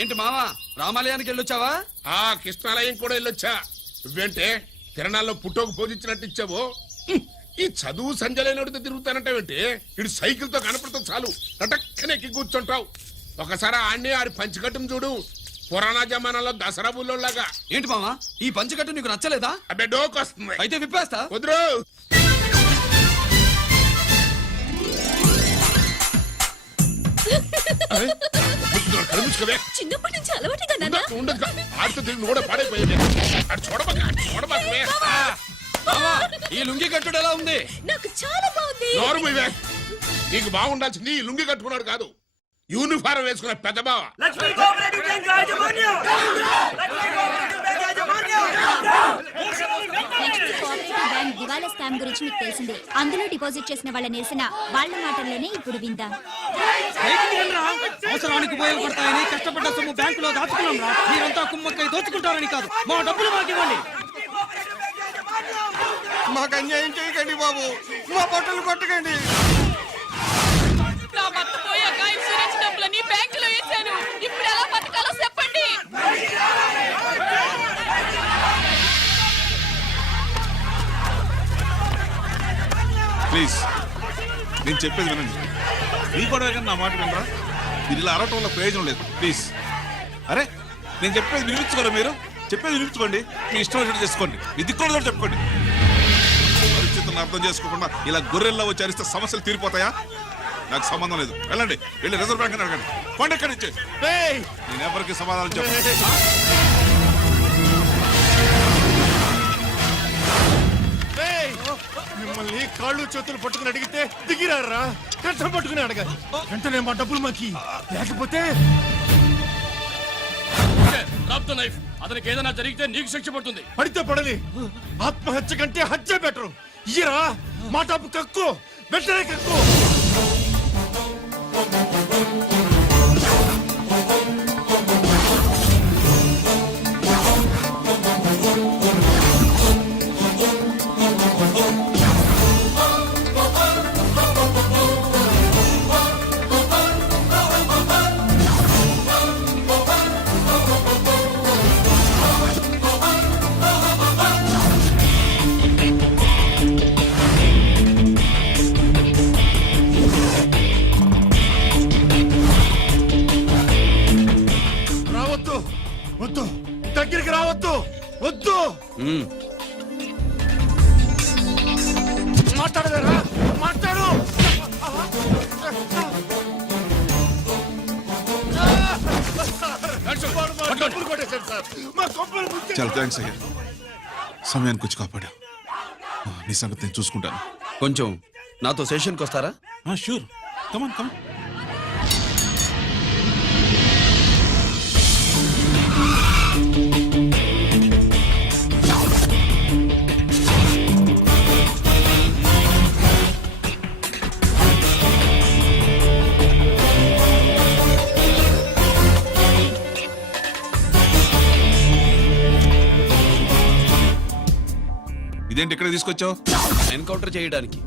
ఏంటి మావా రామాలయానికి వెళ్ళొచ్చావా? ఆ కృష్ణాలయం కూడా వెళ్ళొచ్చా. నువ్వేంటే తిరణాల్లో పుట్టోకు పోజించినట్టు ఇచ్చావు. ఈ చదువు సంజలైనడితో తిరుగుతానంటావేంటి? ఇటు సైకిల్ తో కనపడతావు చాలు టటక్కనెక్కి కూర్చుంటావు. ఒకసారి ఆడిని ఆడి పంచికట్టును చూడు, పురాణ జమానాలో దసరా బుల్లోలాగా. ఏంటి మావా ఈ పంచకట్టు నీకు నచ్చలేదా? అబ్బే డోకు వస్తుంది. అయితే విప్పేస్తా. కుదురు చిన్నప్పటి నుంచి అలవాటుగా నాన్న. ఆడితో తిరిగి కూడా పాడైపోయింది. చూడబాకవే. మావా ఈ లుంగి కట్టుడు ఎలా ఉంది? నాకు చాలా బాగుంది. నోరు మూయవే. నీకు బాగుండాల్సింది ఈ లుంగి కట్టుకున్నాడు కాదు, యూనిఫారం వేసుకున్న పెద్ద బావ. బ్యాంక్ దివాలా స్కామ్ గురించి మీకు తెలిసిందే. అందులో డిపాజిట్ చేసిన వాళ్ళ నిరసన వాళ్ళ మాటల్లోనే ఇప్పుడు విందాం. అవసరానికి ఉపయోగపడతాయని కష్టపడ్డ సొమ్ము బ్యాంకులో దాచుకున్నాం రా. మీరంతా కుమ్మక్కై దోచుకుంటారని కాదు, మా డబ్బులు మాకు ఇవ్వండి. మాకు అన్యాయం చేయకండి బాబు, మా బట్టలు కొట్టకండి. నా భర్త పోయాక ఇన్సూరెన్స్ డబ్బులని బ్యాంకులో వేశాను. ఇప్పుడు ఎలా బతకాలో చెప్పండి. ప్లీజ్ నేను చెప్పేది వినండి. మీ గొడవ నా మాట వినరా? మీరు ఇలా అరవటం వల్ల ప్రయోజనం లేదు. ప్లీజ్ అరే నేను చెప్పేది వినిపించుకోరా? మీరు చెప్పేది వినిపించుకోండి, మీ ఇష్టం వచ్చినట్టు చేసుకోండి, మీ దిక్కులో చెప్పుకోండి. పరిస్థితులను అర్థం చేసుకోకుండా ఇలా గొర్రెల్లో వచ్చి అరిస్తే సమస్యలు తీరిపోతాయా? నాకు సంబంధం లేదు. వెళ్ళండి, వెళ్ళి రిజర్వ్ బ్యాంక్ అడగండి. పండి ఎక్కడి నుంచి. నేను ఎవరికి సమాధానం చెప్పను. మిమ్మల్ని కాళ్ళు చేతులు పట్టుకుని అడిగితే దిగిరారా? కష్టం పట్టుకుని అడగాలి. వెంటనే మా డబ్బులు మాకి, లేకపోతే అతనికి ఏదైనా జరిగితే నీకు శిక్ష పడుతుంది. పడితే పడని, ఆత్మహత్య కంటే హత్య బెటరు. ఇయ్యరా మా డబ్బు కక్కు, వెంటనే కక్కు. వద్దు, దగ్గరికి రావద్దు, వద్దు. మాట్లాడలేరా? మాట్లాడు. చాలా థ్యాంక్స్ అయ్యా, సమయానికి వచ్చి కాపాడా. నీ సంగతి నేను చూసుకుంటాను. కొంచెం నాతో సెషన్కి వస్తారా? షూర్, కమాన్ కమాన్. ఇదేంటి ఇక్కడ తీసుకొచ్చావు? ఎన్కౌంటర్ చేయడానికి.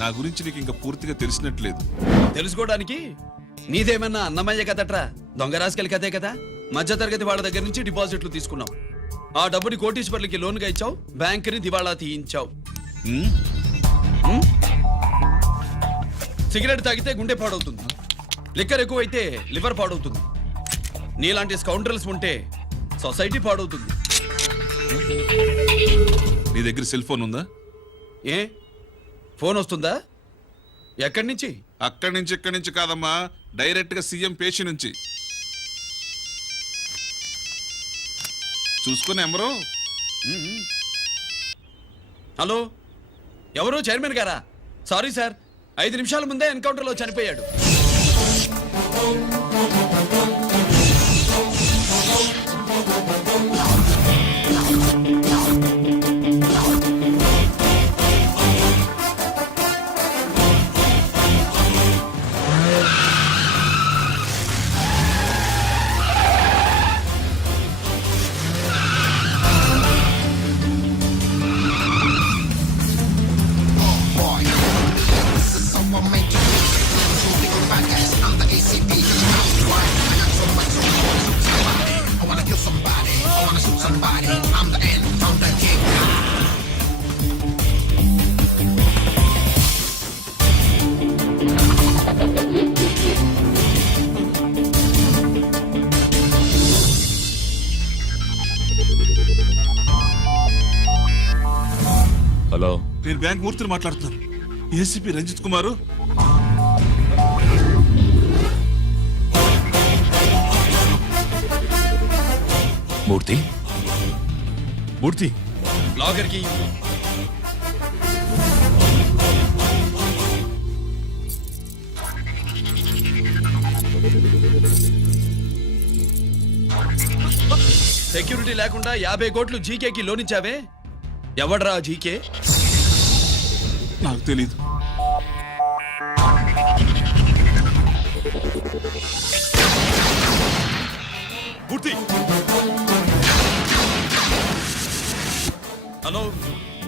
నా గురించి నీకు ఇంకా పూర్తిగా తెలిసినట్లేదు. తెలుసుకోవడానికి నీదేమన్నా అన్నమయ్య కదట్రా, దొంగ రాసుకెళ్ళి కదే కదా. మధ్య తరగతి వాళ్ళ దగ్గర నుంచి డిపాజిట్లు తీసుకున్నావు, ఆ డబ్బుని కోటీశ్వర్లకి లోన్గా ఇచ్చావు, బ్యాంకుని దివాళా తీయించావు. సిగరెట్ తాగితే గుండె పాడవుతుంది, లిక్కర్ ఎక్కువైతే లివర్ పాడవుతుంది. నీలాంటి స్కౌండ్రల్స్ ఉంటే సొసైటీ పాడవుతుంది. నీ దగ్గర సెల్ ఫోన్ ఉందా? ఏ ఫోన్ వస్తుందా? ఎక్కడి నుంచి? అక్కడి నుంచి ఇక్కడి నుంచి కాదమ్మా, డైరెక్ట్ గా సీఎం పేషి నుంచి. చూసుకుని ఎవరు? హలో, ఎవరు? చైర్మన్ గారా? సారీ సార్, 5 నిమిషాల ముందే ఎన్కౌంటర్లో చనిపోయాడు. Someone make you feel big on my ass. I'm the ACP. నేను బ్యాంక్ మూర్తిని మాట్లాడుతున్నాను. ఏసీపీ రంజిత్ కుమారు. మూర్తి మూర్తి లాగర్ కి సెక్యూరిటీ లేకుండా 50 కోట్లు జీకేకి లోన్ ఇచ్చావే, ఎవడ్రా జీకే? నాకు తెలీదు. మూర్తి హలో,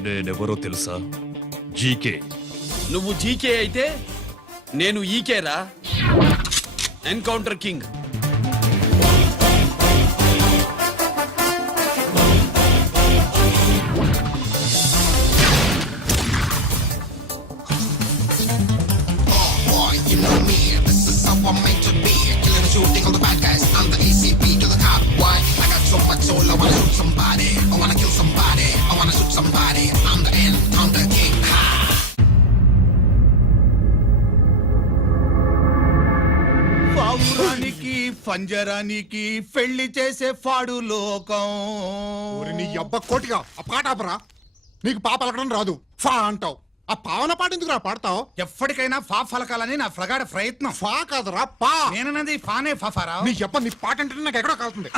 నేనెవరో తెలుసా? జీకే. నువ్వు జీకే అయితే నేను ఈకేరా, encounter king. You know me, this is how I'm meant to be. Killing and shooting all the bad guys. I'm the ACP to the top. Why? I got so much soul, I wanna shoot somebody. I wanna kill somebody. I wanna shoot somebody. I'm the end, I'm the king. Ha! పావురానికి పంజరానికి పెళ్లి చేసే ఫాడు లోకం. నీ అబ్బ కోటిగా ఆ పాట ఆపరా. నీకు పాప పలకడం రాదు, ఫా అంటావు. ఆ పావన పాట ఎందుకు పాడతావు? ఎప్పటికైనా ఫా ఫలకాలని నా ప్రగాఢ ప్రయత్నం. ఫా కాదురా పా. నేనన్నది ఫానే ఫాఫారా. నీ అబ్బ నీ పాట అంటే నాకు ఎక్కడో కాలుతుంది.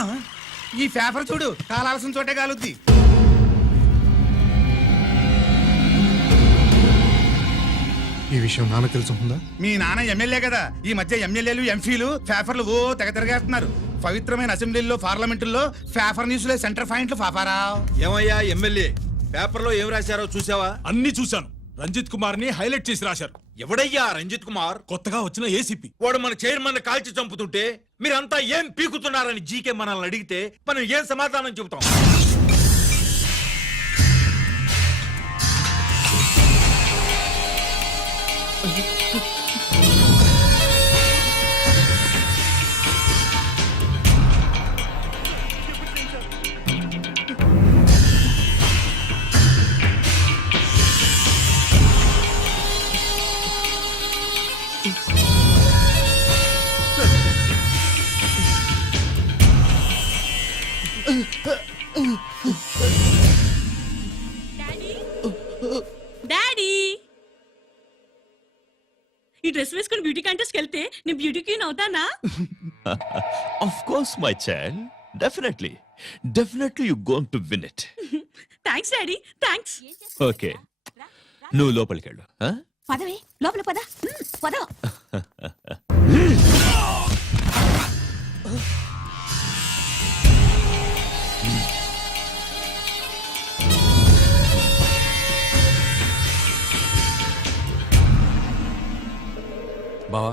ఈ పేపర్ చూడు, కాలాల్సిన చోటే కాలుద్ది. ఈ విషయం నాన్న తెలుసుకుందా? మీ నాన్న ఎమ్మెల్యే కదా, ఈ మధ్య ఎమ్మెల్యేలు ఎంపీలు పేపర్లు ఓ తెగ తిరగేస్తున్నారు. పవిత్రమైన అసెంబ్లీల్లో పార్లమెంటుల్లో పేపర్ న్యూస్లే సెంటర్ పాయింట్లు ఫాఫారా. ఏమయ్యా ఎమ్మెల్యే, పేపర్లో ఏం రాశారో చూసావా? అన్ని చూశాను. రంజిత్ కుమార్ ని హైలైట్ చేసి రాశారు. ఎవడయ్యా రంజిత్ కుమార్? కొత్తగా వచ్చిన ఏసీపీ. వాడు మన చైర్మన్ కాల్చి చంపుతుంటే మీరంతా ఏం పీకుతున్నారని జీకే మనల్ని అడిగితే మనం ఏం సమాధానం చెబుతాం? డాడీ, ఈ డ్రెస్ వేసుకుని బ్యూటీ కాంటెస్ట్ వెళ్తే నేను బ్యూటీ క్వీన్ అవుతానా? Of course my child, definitely you going to win it. Thanks daddy, thanks. Okay, నువ్వు లోపలికి వెళ్ళు. పదవే లోపల పద. పద. బావా,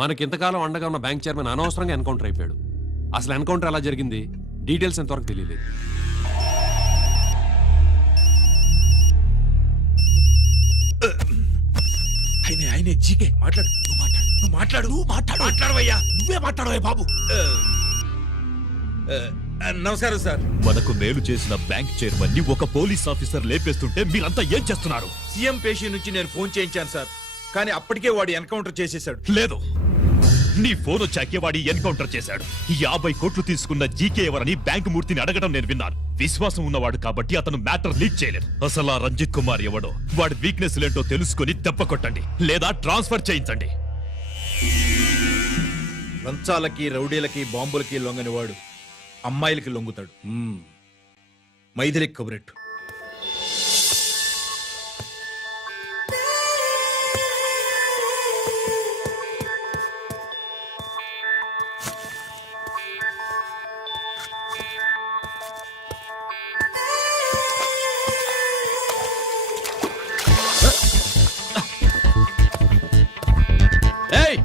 మనకింతకాలం అండగా ఉన్న బ్యాంక్ చైర్మన్ అనవసరంగా ఎన్కౌంటర్ అయిపోయాడు. అసలు ఎన్కౌంటర్ ఎలా జరిగింది డీటెయిల్స్ ఎంతవరకు తెలియలేదు. ఆయనే జీకే. మాట్లాడు, మాట్లాడవయ్యా. నువ్వే మాట్లాడవే బాబు. నమస్కారం సార్. మనకు మేలు చేసిన బ్యాంక్ చైర్మన్ ని ఒక పోలీస్ ఆఫీసర్ లేపేస్తుంటే మీరంతా ఏం చేస్తున్నారు? సీఎం పేషి నుంచి నేను ఫోన్ చేయించాను సార్, కానీ అప్పటికే వాడు ఎన్కౌంటర్ చేసేశాడు. లేదు, నీ ఫోన్ వచ్చాకే వాడి ఎన్కౌంటర్ చేశాడు. 50 కోట్లు తీసుకున్న జీకే ఎవరని బ్యాంక్ మూర్తిని అడగడం నేను విన్నాను. విశ్వాసం ఉన్నవాడు కాబట్టి అతను మ్యాటర్ లీక్ చేయలేదు. అసలు ఆ రంజిత్ కుమార్ ఎవడో, వాడి వీక్నెస్ ఏంటో తెలుసుకొని దెబ్బ కొట్టండి, లేదా ట్రాన్స్ఫర్ చేయించండి. లంచాలకి, రౌడీలకి, బాంబులకి లొంగని వాడు అమ్మాయిలకి లొంగుతాడు. మైథిలి కబురెట్టు. ఏయ్,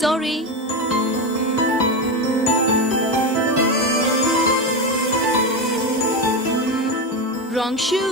sorry. Wrong shoe.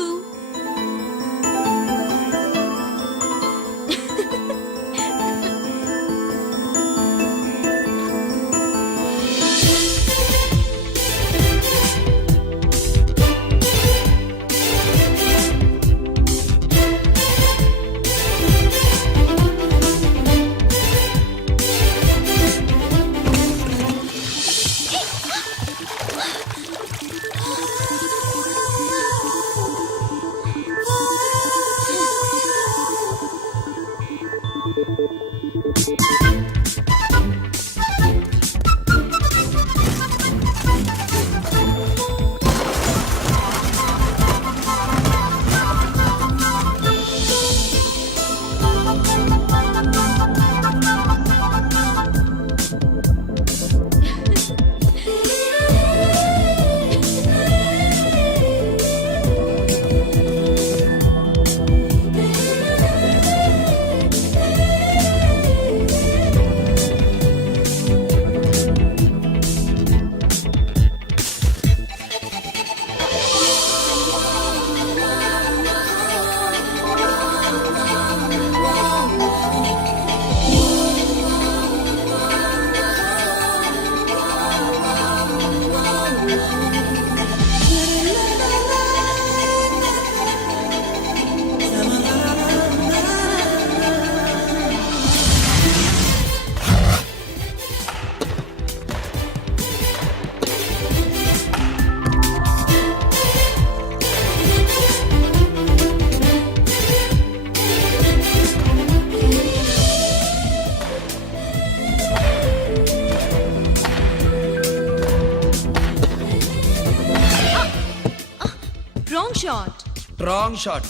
Wrong shot. Wrong shot.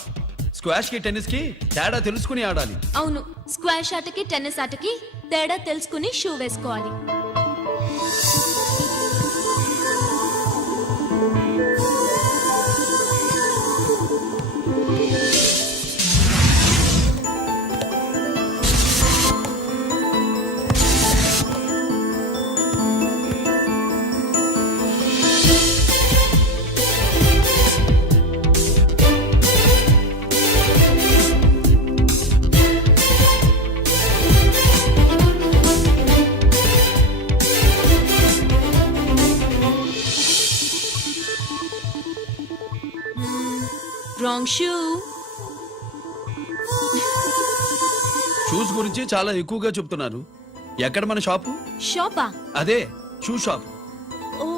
Squash కి టెన్నిస్ కి తేడా తెలుసుకుని ఆడాలి. అవును, స్క్వాష్ ఆటకి టెన్నిస్ ఆటకి తేడా తెలుసుకుని షూ వేసుకోవాలి. Wrong shoe. షూస్ గురించి చాలా ఎక్కువగా చెప్తున్నారు. ఎక్కడ మన షాపు? షాపా? అదే షూ షాప్. ఓ.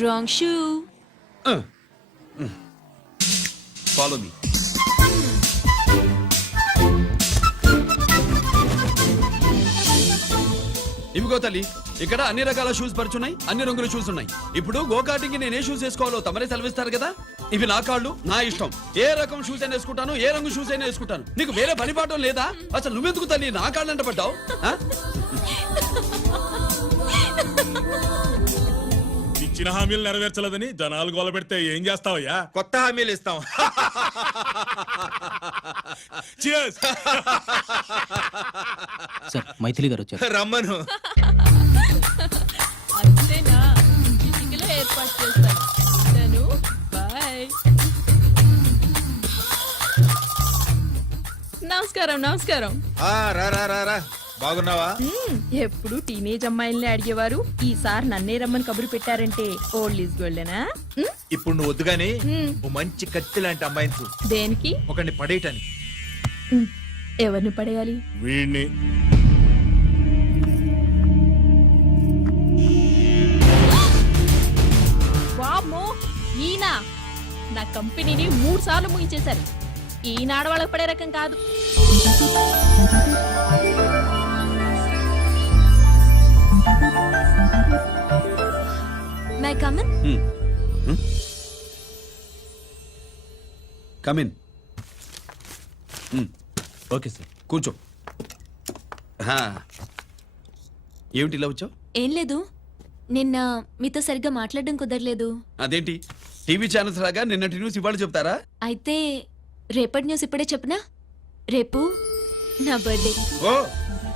Wrong shoe. Follow me. ఇవిగో తల్లి, ఇక్కడ అన్ని రకాల షూస్ పరుచున్నాయి, అన్ని రంగుల షూస్ ఉన్నాయి. ఇప్పుడు గోకాటింగ్ నేను ఏ షూస్ వేసుకోవాలో తమరే సెలవిస్తారు కదా. ఇవి నా కాళ్ళు, నా ఇష్టం. ఏ రకం షూస్ అయినా వేసుకుంటాను, ఏ రంగు షూస్ అయినా వేసుకుంటాను. నీకు వేరే పనిపాఠం లేదా? అసలు నువ్వెందుకు తల్లి నా కాళ్ళు అంట పడ్డావు? ఇచ్చిన హామీలు నెరవేర్చలేదని జనాలు గోల పెడితే ఏం చేస్తావయ్యా? కొత్త హామీలు ఇస్తాం. Cheers. సార్ మైథిలి గారు వచ్చారు. రమ్మను. అంతేనా? చిటికలో ఏర్పాటు చేస్తాను. బాయ్. నమస్కారం. నమస్కారం. రా రా రా రా. బాగున్నావా? ఎప్పుడు టీనేజ్ అమ్మాయిల్ని అడిగేవారు, ఈసారి నన్నే రమ్మని కబురు పెట్టారంటే ఓల్డ్ ఈజ్ గోల్డెనా? ఇప్పుడు నువ్వు వద్దుగాని ఓ మంచి కత్తి లాంటి అమ్మాయిని చూ. దేనికి? ఒకరిని పడేయటానికి. ఎవరిని పడేయాలి? వీణ్ణి. వామ్మో, ఈయన నా కంపెనీని 3 సార్లు ముగించేశారు. ఈయన ఆడవాళ్ళకి పడే రకం కాదు. May I come in? Come in. Okay sir. కూర్చో. ఏమిటి ఇలా వచ్చావు? ఏం లేదు, నిన్న మీతో సరిగ్గా మాట్లాడడం కుదరలేదు. అదేంటి, టీవీ ఛానల్స్ లాగా నిన్నటి న్యూస్ ఇవాళ చెప్తారా? అయితే రేపటి న్యూస్ ఇప్పుడే చెప్పనా? రేపు నా బర్త్డే. ఓ,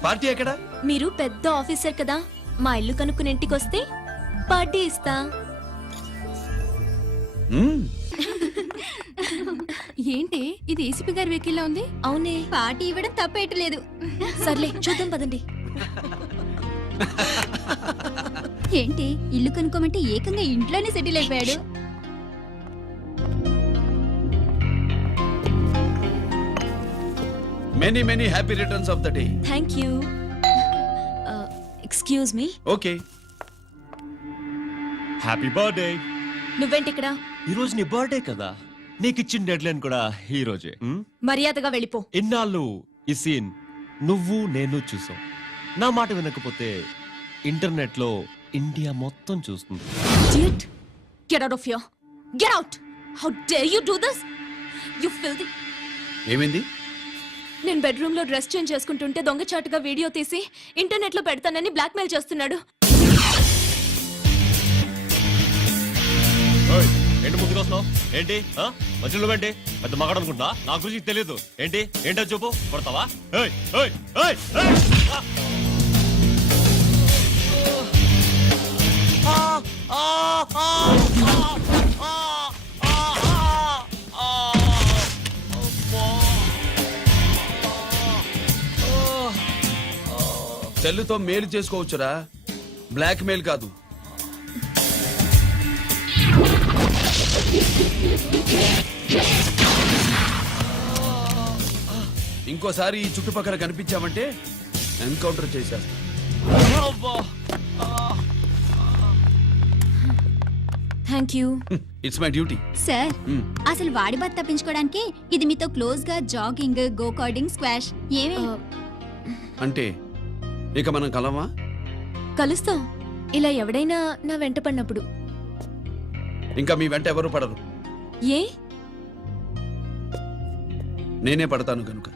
పార్టీ ఎక్కడ? మీరు పెద్ద ఆఫీసర్ కదా, మా ఇల్లు కనుక్కుని ఇంటికి వస్తే పార్టీ ఇస్తా. మ్మ్. ఏంటి ఇది ఏసీపీ గారి వెహికల్ ఉంది? అవునే, పార్టీ ఇవ్వడం తప్పేయట్లేదు. సర్లే చూద్దాం పదండి. ఏంటి ఇల్లు కొనుక్కోమంటే ఏకంగా ఇంట్లోనే సెటిల్ అయిపోయాడు. Many many happy returns of the day. Thank you. Excuse me, okay. Happy birthday. నువ్వేంటి ఇక్కడ? ఈ రోజు నీ బర్త్డే కదా, నీకు ఇచ్చిన డెడ్ లైన్ కూడా ఈ రోజే. మర్యాదగా వెళ్ళిపో. ఇన్నాళ్ళు ఈ సీన్ నువ్వు నేను చూసాం. నా మాట వినకపోతే ఇంటర్నెట్ లో ఇండియా మొత్తం చూస్తుంది. Idiot! Get out of here! Get out! How dare you do this? You filthy! ఏమైంది? నేను బెడ్రూమ్ లో డ్రెస్ చేంజ్ చేసుకుంటుంటే దొంగచాటుగా వీడియో తీసి ఇంటర్నెట్ లో పెడతానని బ్లాక్మెయిల్ చేస్తున్నాడు. ఏంటి ముందుకు వస్తున్నావు? ఏంటి మధ్యలో ఏంటి? పెద్ద మగాడు అనుకుంటా, నా గురించి తెలియదు. ఏంటి ఏంటో చెప్పు, కొడతావా? ఏయ్, ఏయ్, ఏయ్, ఏయ్! సెల్లుతో మేలు చేసుకోవచ్చురా, బ్లాక్ మెయిల్ కాదు. ఇంకోసారి ఈ చుట్టుపక్కల కనిపించామంటే ఎన్కౌంటర్ చేశారు. Thank you. It's my duty. Sir అసలు వాడి బాధ తప్పించుకోవడానికి ఇది మీతో క్లోజ్ గా జాగింగ్, గో కార్డింగ్, స్క్వాష్ ఏమే అంటే ఇక మనం కలవా? కలుస్తాం, ఇలా ఎవడైనా నా వెంట పడినప్పుడు. ఇంకా మీ వెంట ఎవరు పడరు, ఏ? నేనే పడతాను కనుక.